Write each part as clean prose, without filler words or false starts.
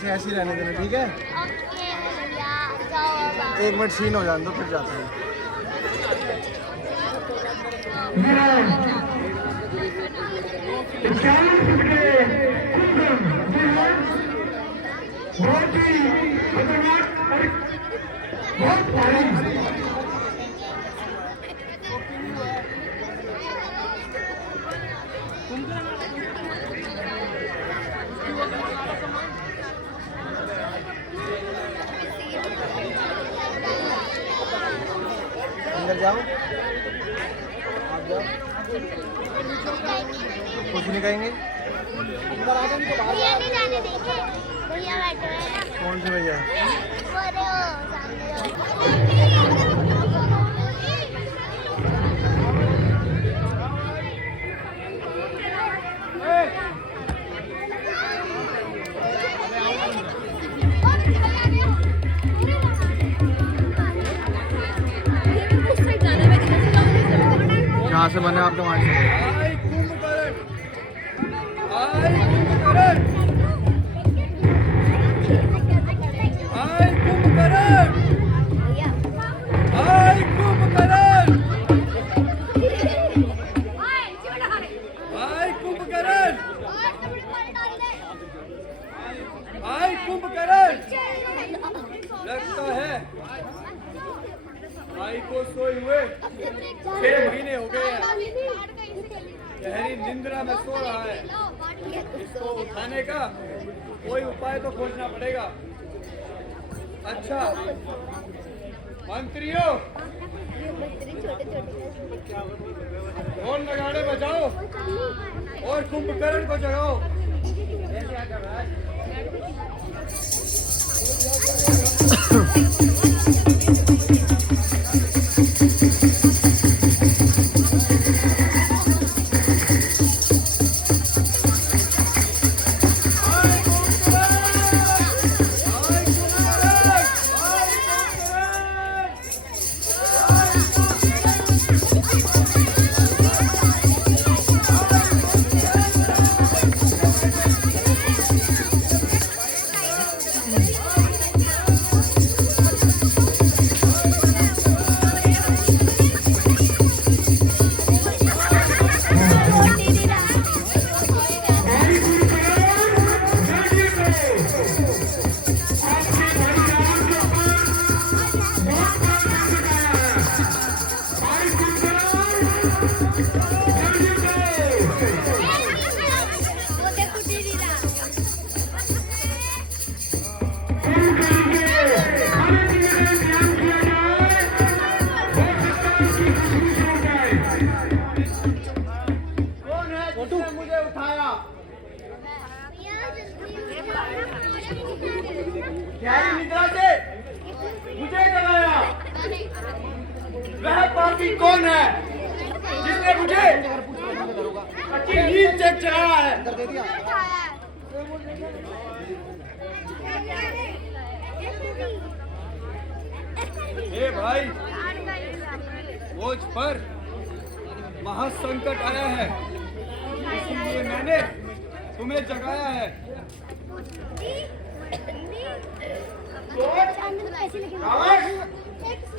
इसे ऐसे ही रहने देना, ठीक है? ओके भैया, जाओ अब। 1 मिनट सीन हो जाने दो, फिर जाते हैं। अंदर जाओ, आप जाओ, कुछ नहीं कहेंगे। अंदर आ जाओ, तो बाहर भैया नहीं जाने देंगे, भैया बैठे हैं ना। कौन से भैया? वो रहे हो सामने। जहाँ से बने आपके वहाँ से। लगता है भाई को सोए हुए 6 महीने हो गए हैं। गहरी निंद्रा में सो रहा है। इसको उठाने का कोई उपाय तो खोजना पड़ेगा। अच्छा मंत्रियों, ढोल नगाड़े बजाओ और कुंभकर्ण को जगाओ। गहरी निद्रा से मुझे जगाया। वह पापी कौन है जिसने मुझे कच्ची नींद से जगाया है? हे भाई, मुझ पर महासंकट आया है, इसीलिए मैंने तुम्हें जगाया है।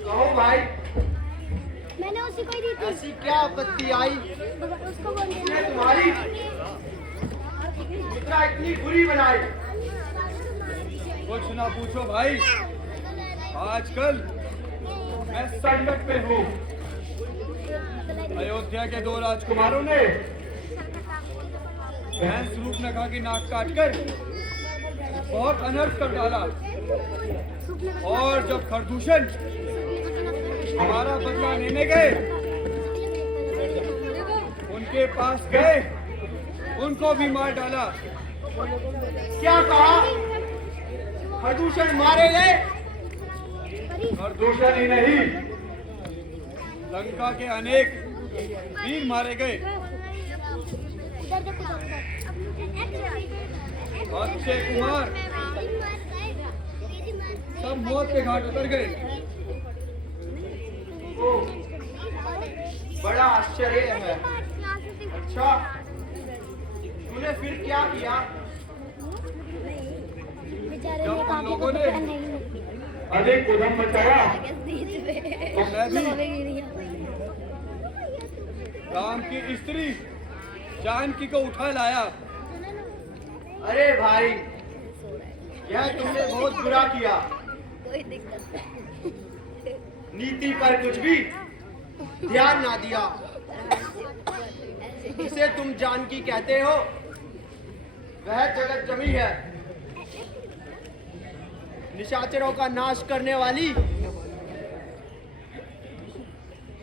कहो भाई, मैंने उसी को ही दी थी। ऐसी क्या आपत्ति आई उसको बोल जिसने तुम्हारी निद्रा इतनी बुरी बनाई? कुछ ना पूछो भाई, आजकल मैं संकट में हूँ। अयोध्या के 2 राजकुमारों ने भैंस रूपनखा की नाक काटकर बहुत अनर्थ कर डाला, और जब खरदूषण हमारा बदला लेने गए, उनके पास गए, उनको भी मार डाला। क्या कहा? खरदूषण मारे गए? खरदूषण ही नहीं, लंका के अनेक वीर मारे गए। अक्षय कुमार सब मौत के घाट उतर गए। बड़ा आश्चर्य है। अच्छा, तूने फिर क्या किया? इन लोगों ने अधिक उधम मचाया तो मैं भी राम की स्त्री जानकी को उठा लाया। अरे भाई, यह तुमने बहुत बुरा किया। नीति पर कुछ भी ध्यान ना दिया। जिसे तुम जानकी कहते हो वह जगत जमी है, निशाचरों का नाश करने वाली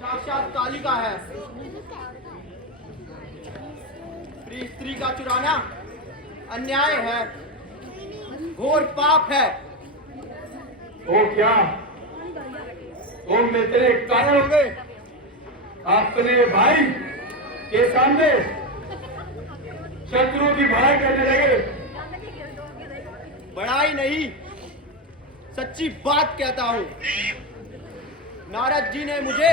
साक्षात कालिका है। स्त्री का चुराना अन्याय है, घोर पाप है। तो क्या तुम मित्र कारण हो गए अपने भाई के सामने शत्रु की भलाई करने लगे? बड़ाई नहीं, सच्ची बात कहता हूँ। नारद जी ने मुझे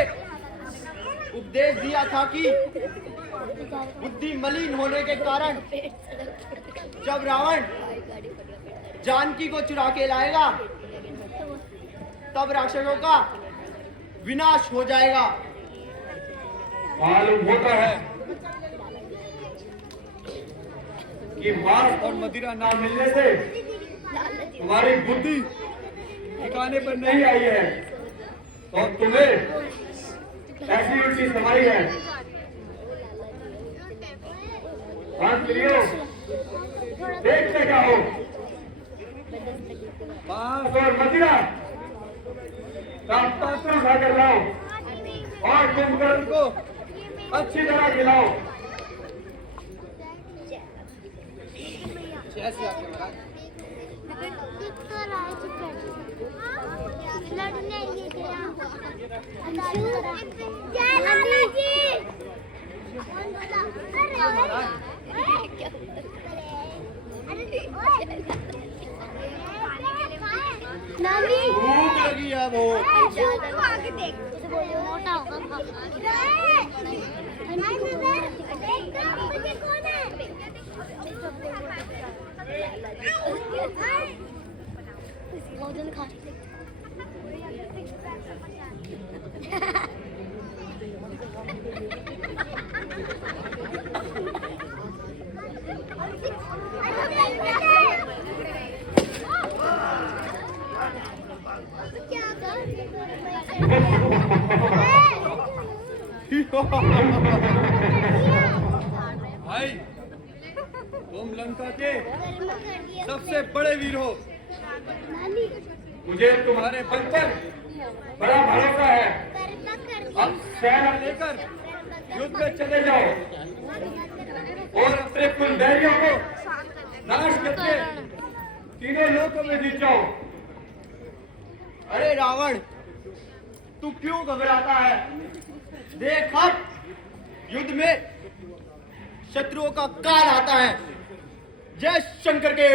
उपदेश दिया था कि बुद्धि मलिन होने के कारण जब रावण जानकी को चुरा के लाएगा तब राक्षसों का विनाश हो जाएगा। मालूम होता है कि मांस और मदिरा ना ना मिलने से तुम्हारी बुद्धि ठिकाने पर नहीं आई है तो तुम्हें ऐसी उल्टी समाई है। देखते क्या हो, मांस और मदिरा का पात्र उठा कर लाओ और कुंभकर्ण को अच्छी तरह खिलाओ। लड़ने ये गया जय लाला जी। कौन बोला? नानी भूख लगी है बहुत। आगे देख, उसे बोलो मोटा होगा। कौन है? भोजन खा भाई, तुम लंका के सबसे बड़े वीर हो। मुझे तुम्हारे बल पर बड़ा भरोसा है। अब सेना लेकर युद्ध में चले जाओ और अपने कुल दैर्यों को नाश करके तीनों लोकों में जीत जाओ। अरे रावण, तू क्यों घबराता है? देख, अब युद्ध में शत्रुओं का काल आता है। जय शंकर के।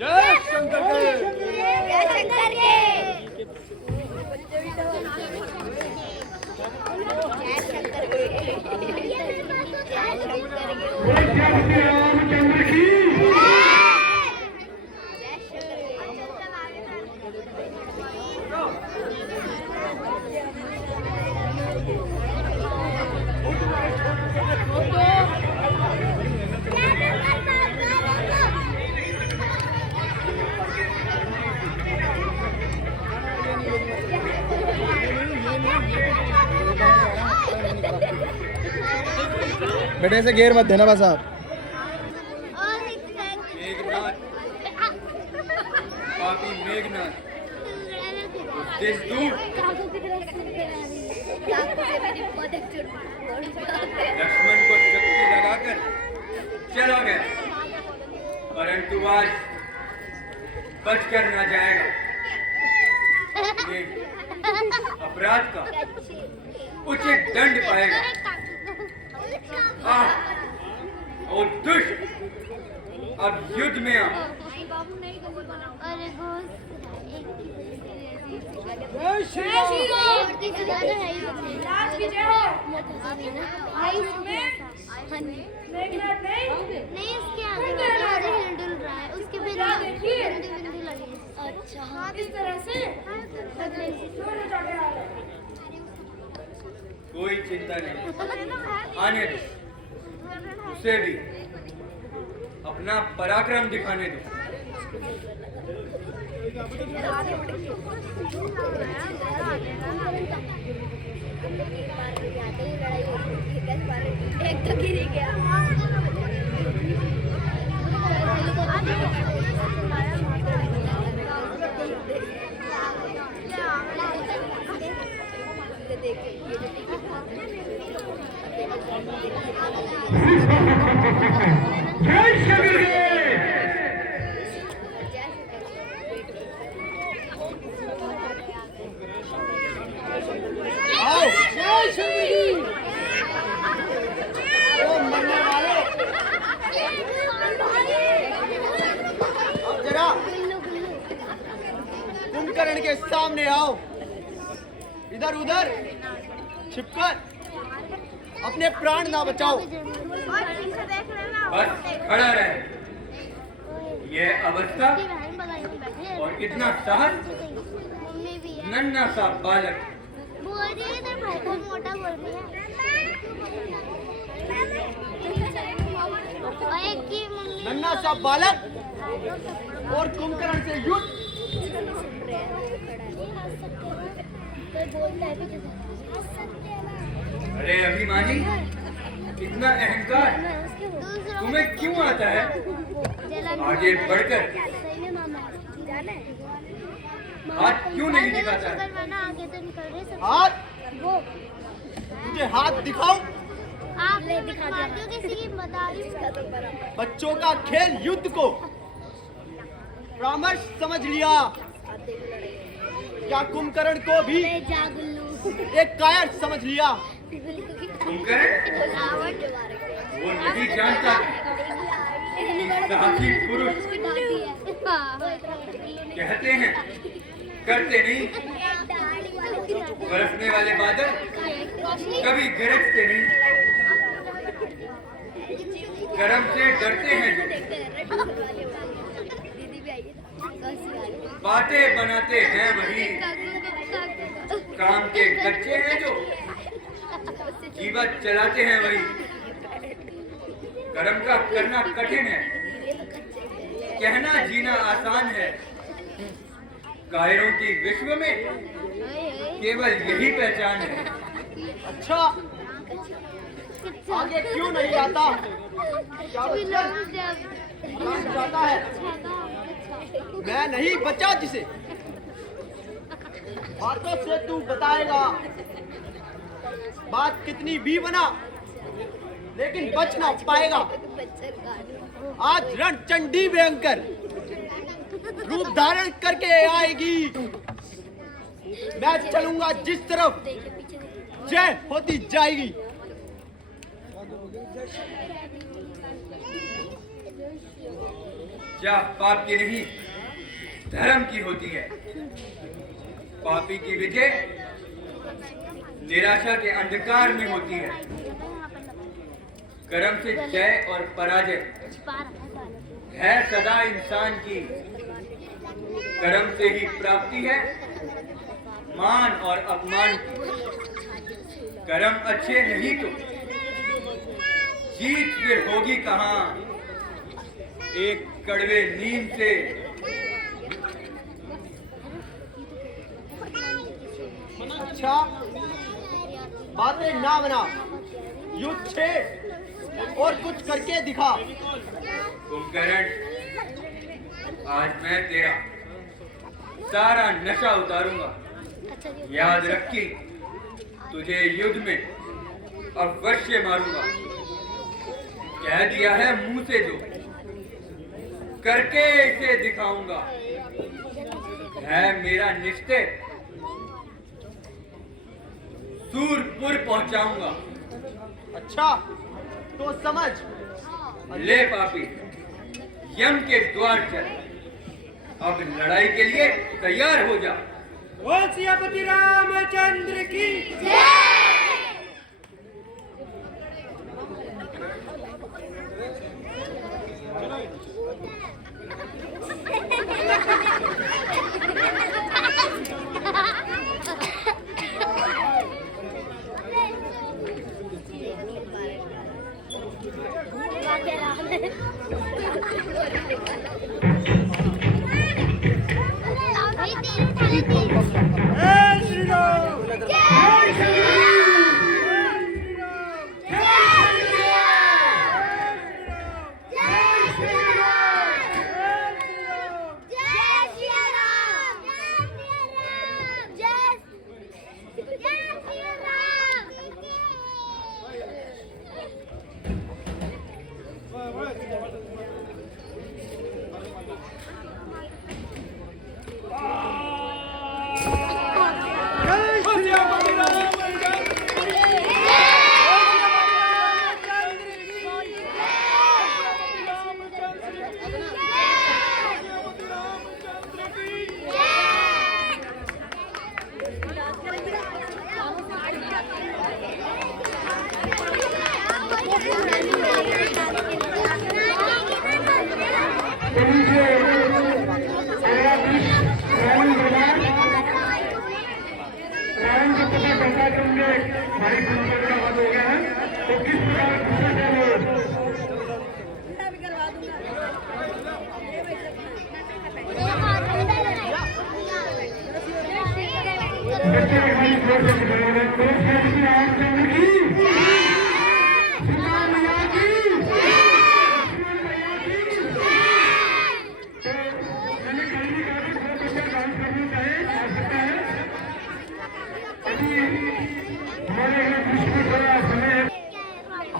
जय शंकर के। जय शंकर के। रामचंद्र की बेटे ऐसे घेर मत देना बस आप। मेघनाथ, पापी मेघनाथ, देश दूर लक्ष्मण को चक्की लगाकर चला गया, परंतु आज बच कर न जाएगा। ये अपराध का उचित दंड पाएगा। और दुष्ट अब युद्ध में आ। नहीं, उसके आगे डुल रहा है, उसके बिना कोई चिंता नहीं, आने दो, उसे भी अपना पराक्रम दिखाने दो। एक तो गिर गया। जय शबीर। आओ जय शंकर। ओ मरने वालों, अब जरा कुंभकर्ण के सामने आओ। इधर उधर छिपकर अपने प्राण ना बचाओ। बस खड़ा रहे। यह अवस्था और कितना साहस, मम्मी भी है। नन्हा सा बालक। बोल रही है तेरे भाई को मोटा बोल रही है। और एक की मम्मी नन्हा सा बालक और कुंभकर्ण से युद्ध। अरे अभिमानी, इतना अहंकार तुम्हें क्यों आता है? आगे बढ़कर हाथ क्यों नहीं दिखाता है? हाथ, तुझे हाथ दिखाऊं? आप दिखा दो किसी की मदारी। बच्चों का खेल युद्ध को परामर्श समझ लिया। क्या कुंभकर्ण को भी एक कायर समझ लिया? कुंभकर्ण वो नहीं जानता कि साहसी पुरुष कहते हैं, करते नहीं। बरसने वाले बादल कभी गरजते नहीं। कर्म से डरते हैं जो, बातें बनाते हैं वही। काम के कच्चे हैं जो, जीवन चलाते हैं वही। कर्म का करना कठिन है, कहना जीना आसान है। कायरों की विश्व में केवल यही पहचान है। अच्छा, आगे क्यों नहीं आता? क्या बच्चन जाता है? मैं नहीं बचा जिसे। बातों से तू बताएगा। बात कितनी भी बना, लेकिन बच ना पाएगा। आज रणचंडी भयंकर रूप धारण करके आएगी। मैं चलूंगा जिस तरफ, जय होती जाएगी। क्या पाप की नहीं, धर्म की होती है। पापी की विजय निराशा के अंधकार में होती है। कर्म से जय और पराजय है सदा इंसान की। कर्म से ही प्राप्ति है मान और अपमान की। कर्म अच्छे नहीं तो जीत फिर होगी कहाँ? एक कड़वे नींद से। अच्छा, बातें ना बना, युद्ध छेड़ और कुछ करके दिखा। कुंभकर्ण, आज मैं तेरा सारा नशा उतारूंगा। याद रख कि तुझे युद्ध में अवश्य मारूंगा। कह दिया है मुंह से जो, करके इसे दिखाऊंगा। है मेरा निश्चय, सूरपुर पहुंचाऊंगा। अच्छा, तो समझ। ले पापी, यम के द्वार चल। अब लड़ाई के लिए तैयार हो जा। बोल सियापति रामचंद्र की जय। भाई तीर उठा ले तीर। जय श्री राम। जय श्री राम।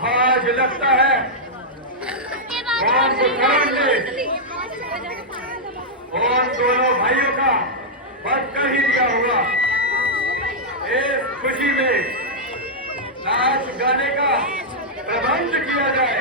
आज लगता है और दोनों भाइयों का बच कर ही दिया होगा। इस खुशी में नाच गाने का प्रबंध किया जाए।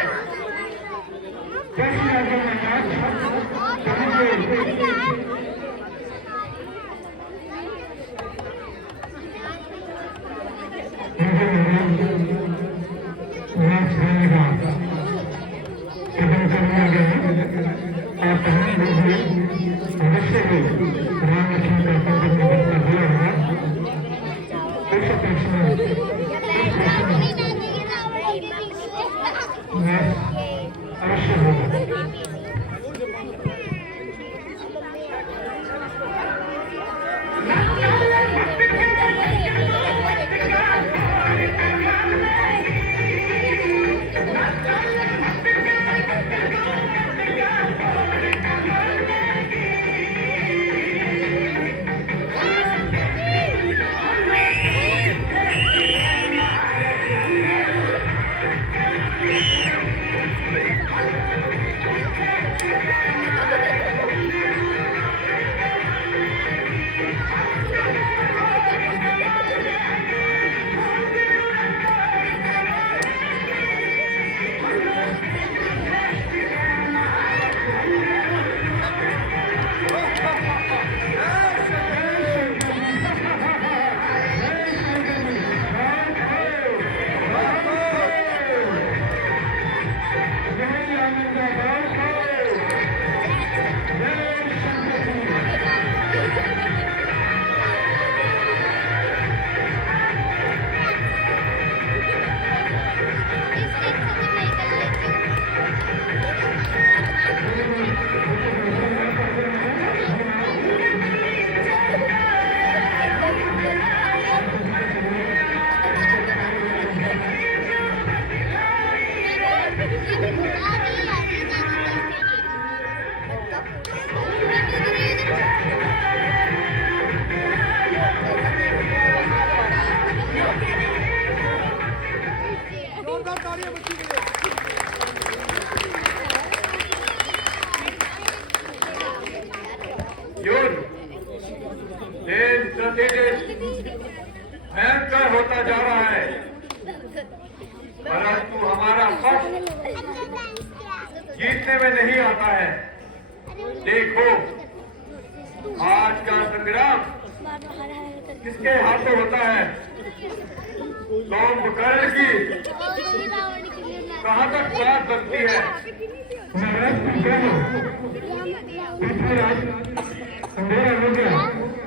भयंकर होता जा रहा है, परंतु हमारा पक्ष जीतने में नहीं आता है। देखो आज का संग्राम किसके हाथों होता है। कुंभकर्ण की कहाँ तक बात बनती है।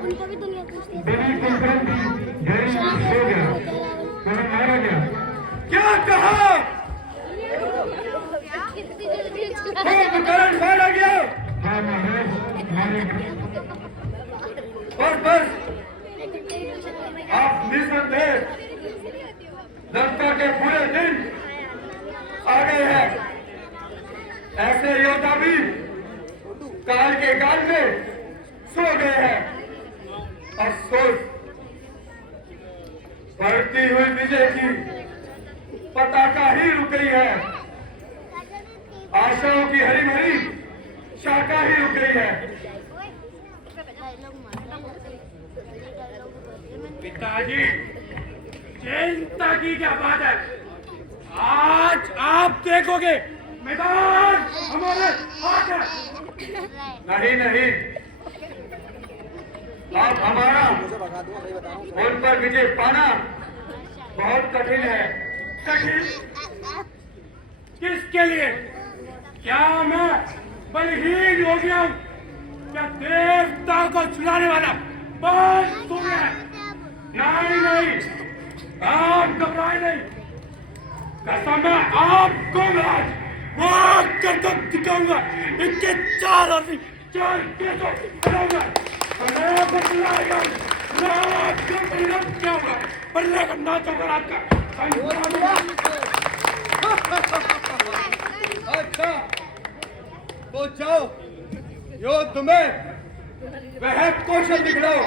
उनको भी दुनिया पूछती है। क्या कहा? कुंभकर्ण मारा गया। काल के काल में सो गए हैं। अफसोस, बढ़ती हुई विजय की पताका ही रुक गई है। आशाओं की हरी भरी शाखा ही रुक गई है। पिताजी, चिंता की क्या बात है? आज आप देखोगे मैदान हमारे हाथ है। नहीं नहीं, अब हमारा उन पर विजय पाना बहुत कठिन है। कठिन किसके लिए? क्या मैं बलहीन हो गया हूँ? क्या देवता को छुड़ाने वाला बस तू है? नहीं नहीं, आप घबराए नहीं। कसम है आपको मैं आज मार कर तो दिखाऊंगा। इनके 4 आदमी 4 केसों बनाऊंगा। मैं बदलाएगा, मैं आपको परिणाम दिखाऊंगा। बदले का नाच होगा आपका। अच्छा, तो जाओ युद्ध में वह कौशल दिखलाओ।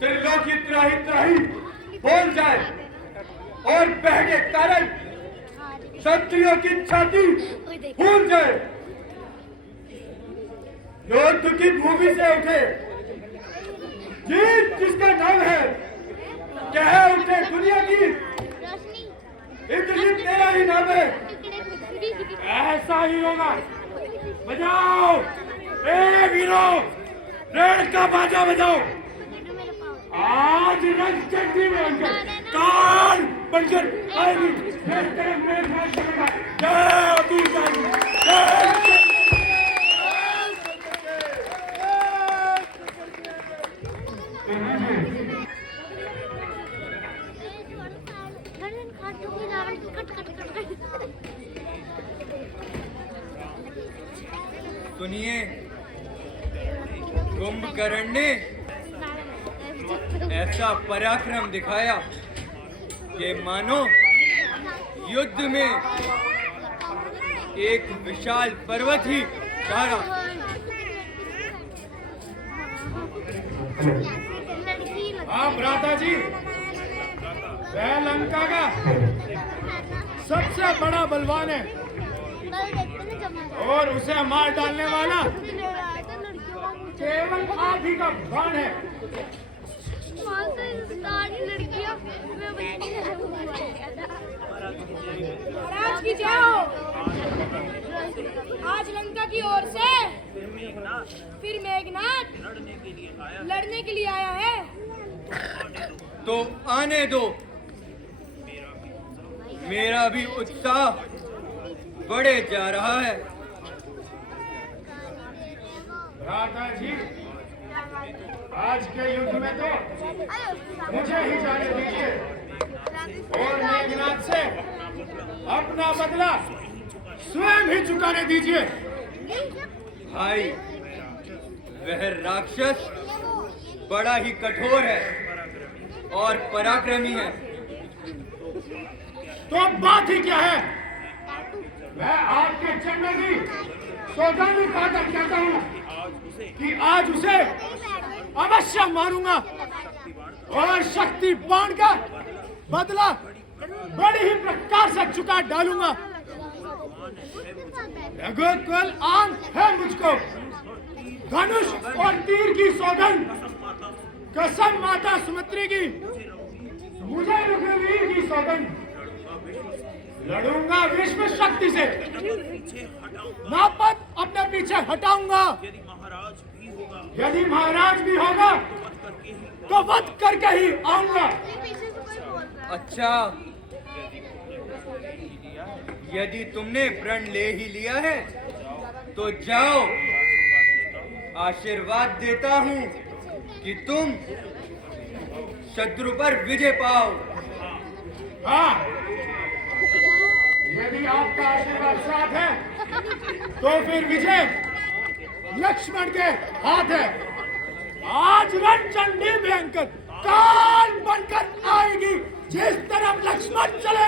त्रिलोकी त्राही त्राही बोल जाए और बह के कारण क्षत्रियों की छाती फूल जाए। युद्ध की भूमि से उठे जीत जिसका नाम है, कह उठे दुनिया की इंद्रजीत तेरा ही नाम है। ऐसा ही होगा। बजाओ ए वीरों, रेड का बाजा बजाओ। आज रंगचंडी में बनकर काल बनकर आएगी। सुनिए, कुंभकर्ण ने ऐसा पराक्रम दिखाया कि मानो युद्ध में एक विशाल पर्वत ही सहारा। हाँ भ्राता जी, वह लंका का सबसे बड़ा बलवान है और उसे मार डालने वाला केवल आप ही का बाण है। महाराज की जय हो। आज लंका की ओर से फिर मेघनाथ लड़ने के लिए आया है। तो आने दो, मेरा भी उत्साह बढ़े जा रहा है। भ्राता जी, आज के युद्ध में तो मुझे ही जाने दीजिए और मेघनाथ से अपना बदला स्वयं ही चुकाने दीजिए। भाई, वह राक्षस बड़ा ही कठोर है और पराक्रमी है। तो बात ही क्या है? मैं आपके चरणों की सौगंध खाकर कहता हूँ कि आज उसे अवश्य मारूंगा और शक्ति बांधकर बदला बड़ी ही प्रकार से चुका डालूंगा। रघुकुल आन है मुझको, धनुष और तीर की सौगंध, कसम माता सुमित्री की, मुझे रघुवीर की सौगंध। लड़ूंगा विश्व शक्ति से, नापद अपने पीछे हटाऊंगा। यदि महाराज भी होगा तो वध करके ही आऊंगा। अच्छा, यदि तुमने प्रण ले ही लिया है तो जाओ, आशीर्वाद देता हूँ कि तुम शत्रु पर विजय पाओ। हाँ, यदि आपका आशीर्वाद साथ है तो फिर विजय लक्ष्मण के हाथ है। आज रणचंडी भयंकर काल बनकर आएगी। जिस तरफ लक्ष्मण चले